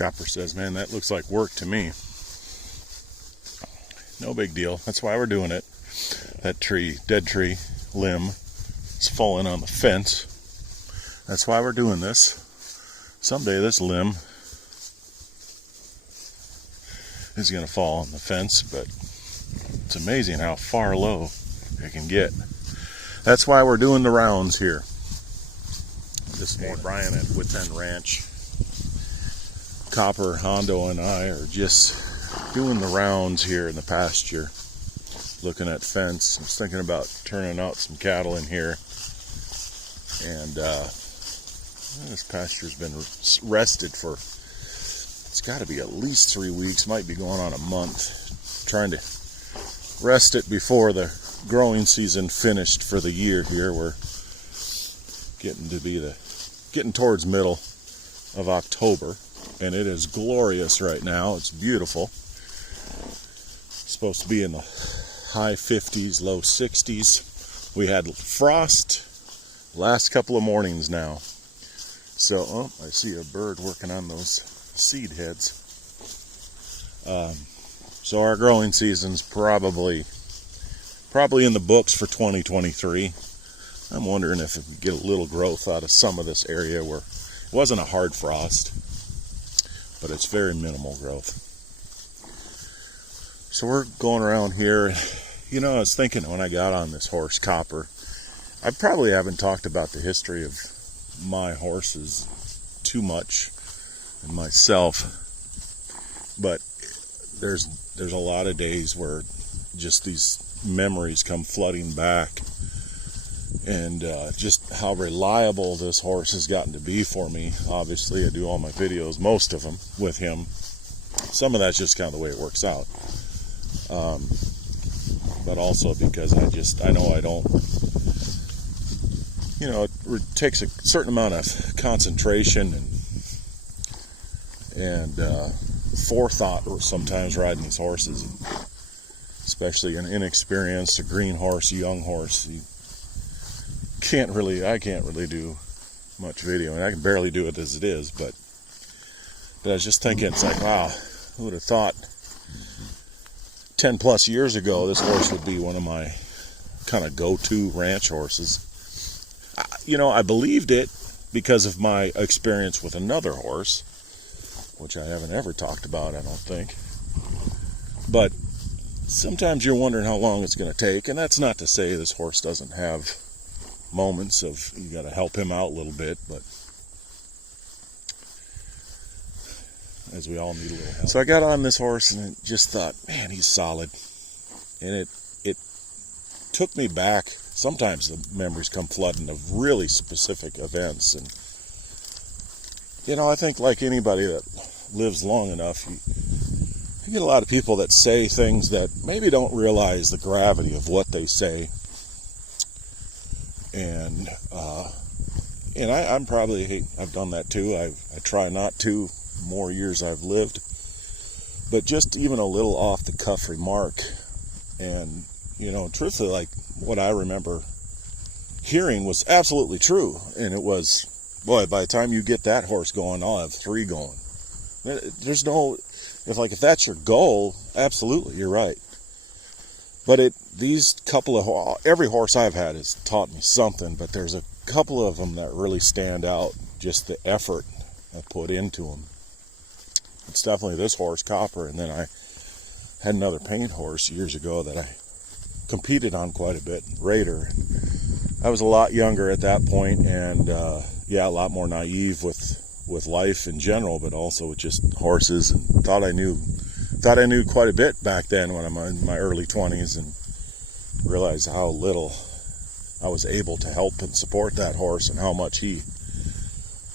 Copper says, man, that looks like work to me. No big deal. That's why we're doing it. That tree, dead tree limb, is falling on the fence. That's why we're doing this. Someday this limb is going to fall on the fence, but it's amazing how far low it can get. That's why we're doing the rounds here. This morning, Brian at Wits End Ranch, Copper, Hondo, and I are just doing the rounds here in the pasture, looking at fence. I was thinking about turning out some cattle in here, and this pasture's been rested for, it's got to be at least 3 weeks, might be going on a month, trying to rest it before the growing season finished for the year here. We're getting towards middle of October, and it is glorious right now. It's beautiful. It's supposed to be in the high 50s, low 60s. We had frost last couple of mornings now. So, I see a bird working on those seed heads. So our growing season's probably in the books for 2023. I'm wondering if we could get a little growth out of some of this area where it wasn't a hard frost, but it's very minimal growth. So we're going around here. You know, I was thinking when I got on this horse, Copper, I probably haven't talked about the history of my horses too much and myself, but there's a lot of days where just these memories come flooding back, and just how reliable this horse has gotten to be for me. Obviously, I do all my videos, most of them, with him. Some of that's just kind of the way it works out, but also because I know I don't, you know, it takes a certain amount of concentration and forethought sometimes riding these horses, especially an inexperienced, a green horse, a young horse. I can't really do much video, and I can barely do it as it is, but I was just thinking, it's like, wow, who would have thought 10 plus years ago this horse would be one of my kind of go-to ranch horses. You know, I believed it because of my experience with another horse, which I haven't ever talked about, I don't think. But sometimes you're wondering how long it's going to take, and that's not to say this horse doesn't have moments of, you got to help him out a little bit, but as we all need a little help. So I got on this horse and just thought, man, he's solid. And it took me back. Sometimes the memories come flooding of really specific events, and you know, I think like anybody that lives long enough, you get a lot of people that say things that maybe don't realize the gravity of what they say. And I'm probably, I've done that too. I try not to, more years I've lived, but just even a little off the cuff remark, and you know, truthfully, like what I remember hearing was absolutely true, and it was, boy, by the time you get that horse going, I'll have 3 going. There's no, if that's your goal, absolutely, you're right. But these couple of, every horse I've had has taught me something, but there's a couple of them that really stand out, just the effort I put into them. It's definitely this horse, Copper, and then I had another paint horse years ago that I competed on quite a bit, Raider. I was a lot younger at that point, and a lot more naive with life in general, but also with just horses, and thought I knew quite a bit back then when I'm in my early 20s, and realized how little I was able to help and support that horse, and how much he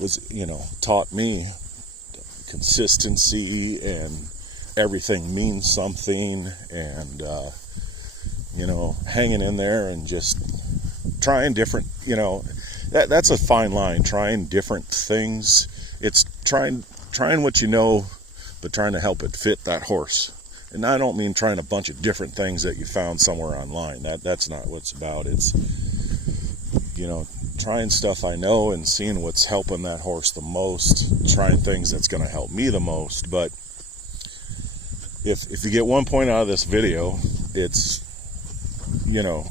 was, you know, taught me consistency, and everything means something, and you know, hanging in there and just trying different, you know, that's a fine line, trying different things. It's trying what you know, but trying to help it fit that horse. And I don't mean trying a bunch of different things that you found somewhere online. That's not what it's about. It's, you know, trying stuff I know and seeing what's helping that horse the most, trying things that's going to help me the most. But if you get one point out of this video, it's, you know,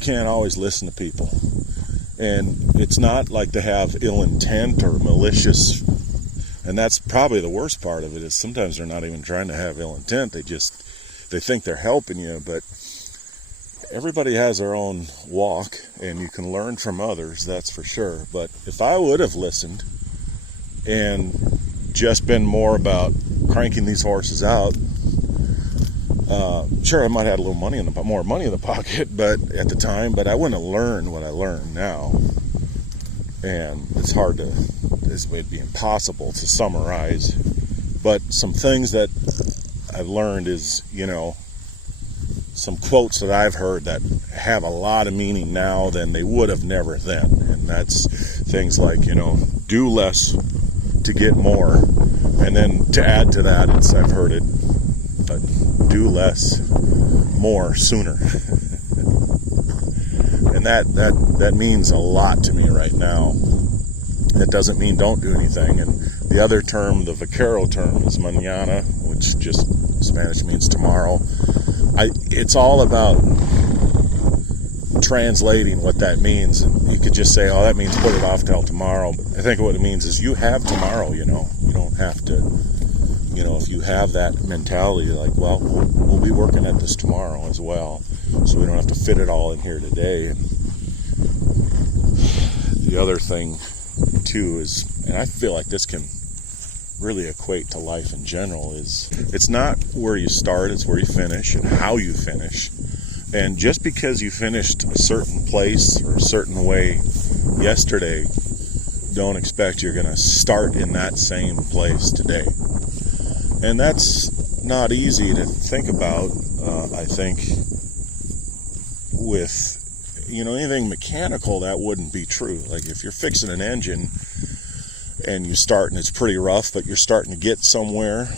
can't always listen to people. And it's not like to have ill intent or malicious, and that's probably the worst part of it, is sometimes they're not even trying to have ill intent. They think they're helping you, but everybody has their own walk, and you can learn from others, that's for sure. But if I would have listened and just been more about cranking these horses out, sure, I might have had a little more money in the pocket, but at the time, but I wouldn't have learned what I learned now. And it'd be impossible to summarize. But some things that I've learned is, you know, some quotes that I've heard that have a lot of meaning now than they would have never then. And that's things like, you know, do less to get more. And then to add to that, I've heard it, but do less, more, sooner. And that means a lot to me right now. It doesn't mean don't do anything. And the other term, the vaquero term, is mañana, which just in Spanish means tomorrow. It's all about translating what that means. And you could just say, oh, that means put it off till tomorrow. But I think what it means is you have tomorrow, you know. You don't have to, you know, if you have that mentality, you're like, well, we'll be working at this tomorrow as well. So we don't have to fit it all in here today. And the other thing, too, is, and I feel like this can really equate to life in general, is it's not where you start, it's where you finish and how you finish. And just because you finished a certain place or a certain way yesterday, don't expect you're going to start in that same place today. And that's not easy to think about, I think, with, you know, anything mechanical, that wouldn't be true. Like if you're fixing an engine and you start and it's pretty rough, but you're starting to get somewhere,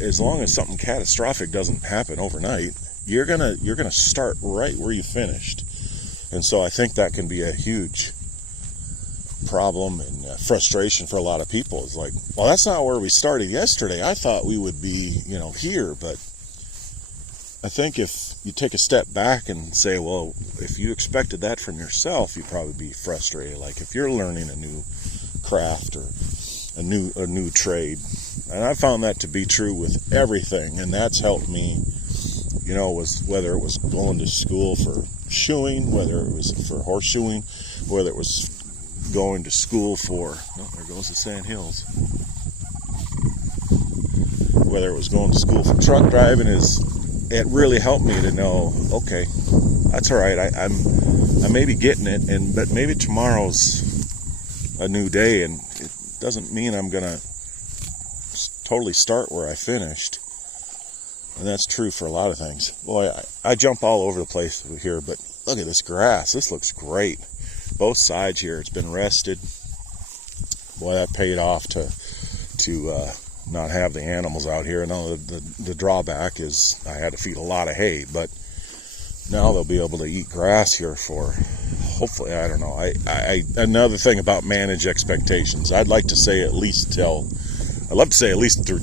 as long as something catastrophic doesn't happen overnight, you're gonna start right where you finished. And so I think that can be a huge problem and frustration for a lot of people. It's like, well, that's not where we started yesterday. I thought we would be, you know, here. But I think if you take a step back and say, well, if you expected that from yourself, you'd probably be frustrated. Like if you're learning a new craft or a new trade. And I found that to be true with everything, and that's helped me, you know, whether it was going to school for shoeing, whether it was for horseshoeing, whether it was going to school for, oh, there goes the Sand Hills. Whether it was going to school for truck driving, it really helped me to know, okay, that's all right. I may be getting it, but maybe tomorrow's a new day, and it doesn't mean I'm gonna totally start where I finished. And that's true for a lot of things. Boy, I jump all over the place here, but look at this grass. This looks great. Both sides here, it's been rested. Boy, that paid off to not have the animals out here. Now the drawback is I had to feed a lot of hay, but now they'll be able to eat grass here for, hopefully, I don't know. Another thing about manage expectations. I'd like to say at least through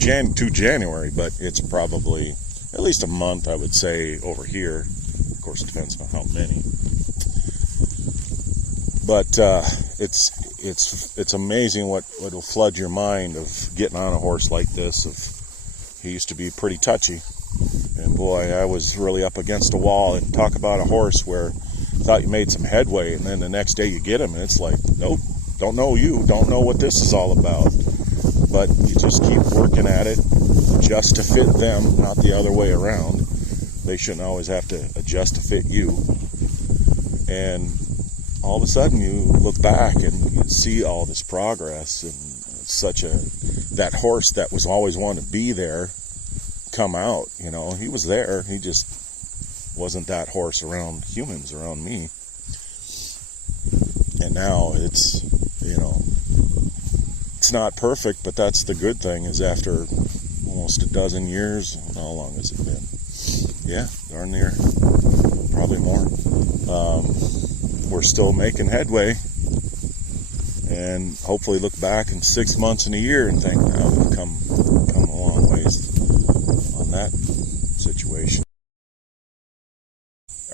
January, but it's probably at least a month, I would say, over here. Of course, it depends on how many. But it's amazing what will flood your mind of getting on a horse like this. He used to be pretty touchy, and boy, I was really up against a wall. And talk about a horse where you thought you made some headway, and then the next day you get him, and it's like, nope, don't know you, don't know what this is all about. But you just keep working at it just to fit them, not the other way around. They shouldn't always have to adjust to fit you. And all of a sudden you look back and you see all this progress, and it's that horse that was always wanting to be there come out. You know, he was there, he just wasn't that horse around humans, around me. And now it's, you know, it's not perfect, but that's the good thing, is after almost a dozen years, how long has it been? Yeah, darn near, probably more. we're still making headway, and hopefully look back in 6 months and a year and think, now we've come a long ways on that situation.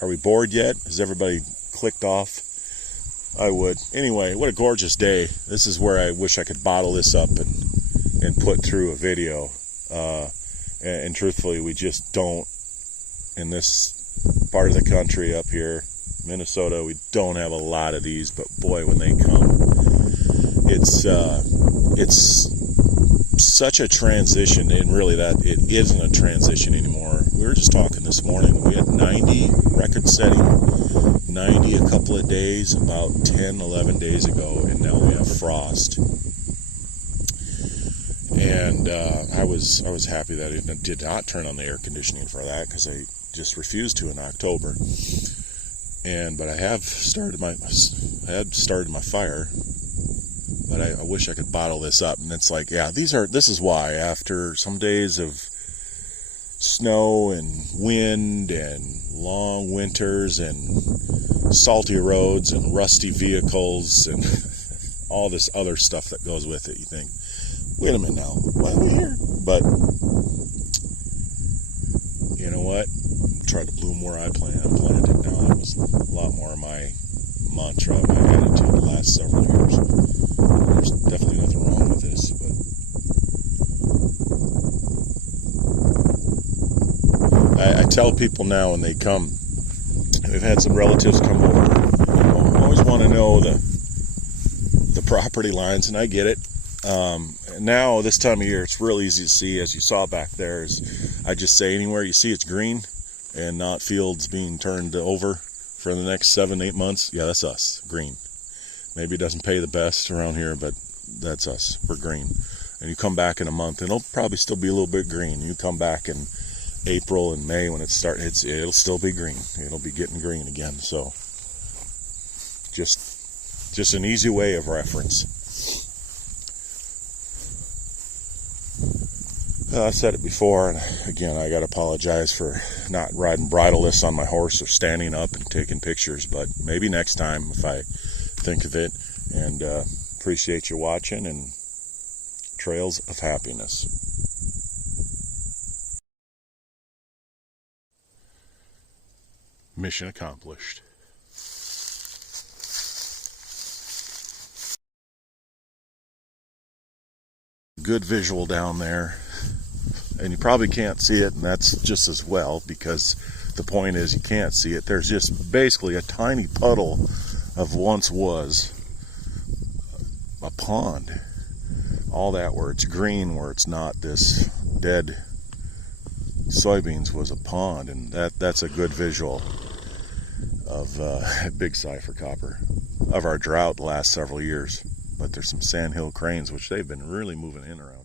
Are we bored yet? Has everybody clicked off? I would. Anyway, what a gorgeous day. This is where I wish I could bottle this up and put through a video. And truthfully, we just don't, in this part of the country up here, Minnesota, we don't have a lot of these, but boy, when they come, it's such a transition, and really that it isn't a transition anymore. We were just talking this morning, we had 90 record setting, 90 a couple of days, about 10, 11 days ago, and now we have frost. And I was happy that I did not turn on the air conditioning for that, because I just refused to in October. But I had started my fire, but I wish I could bottle this up. And it's like, yeah, this is why, after some days of snow and wind and long winters and salty roads and rusty vehicles and all this other stuff that goes with it, you think, wait a minute now, why are we here? But you know what? Try to bloom where I planted now. That was a lot more of my mantra, my attitude the last several years. There's definitely nothing wrong with this, but I tell people now when they come, we've had some relatives come over, always want to know the property lines, and I get it. Now this time of year, it's real easy to see, as you saw back there. Is I just say anywhere you see it's green and not fields being turned over for the next 7-8 months, yeah, that's us, green. Maybe it doesn't pay the best around here, but that's us, we're green. And you come back in a month, and it'll probably still be a little bit green. You come back in April and May when it'll still be green. It'll be getting green again. So just an easy way of reference. I said it before, and again, I got to apologize for not riding bridleless on my horse or standing up and taking pictures, but maybe next time if I think of it. And appreciate you watching, and trails of happiness. Mission accomplished. Good visual down there. And you probably can't see it, and that's just as well, because the point is you can't see it. There's just basically a tiny puddle of once was a pond. All that where it's green, where it's not this dead soybeans, was a pond, and that's a good visual of big sigh for copper, of our drought the last several years. But there's some sandhill cranes, which they've been really moving in around.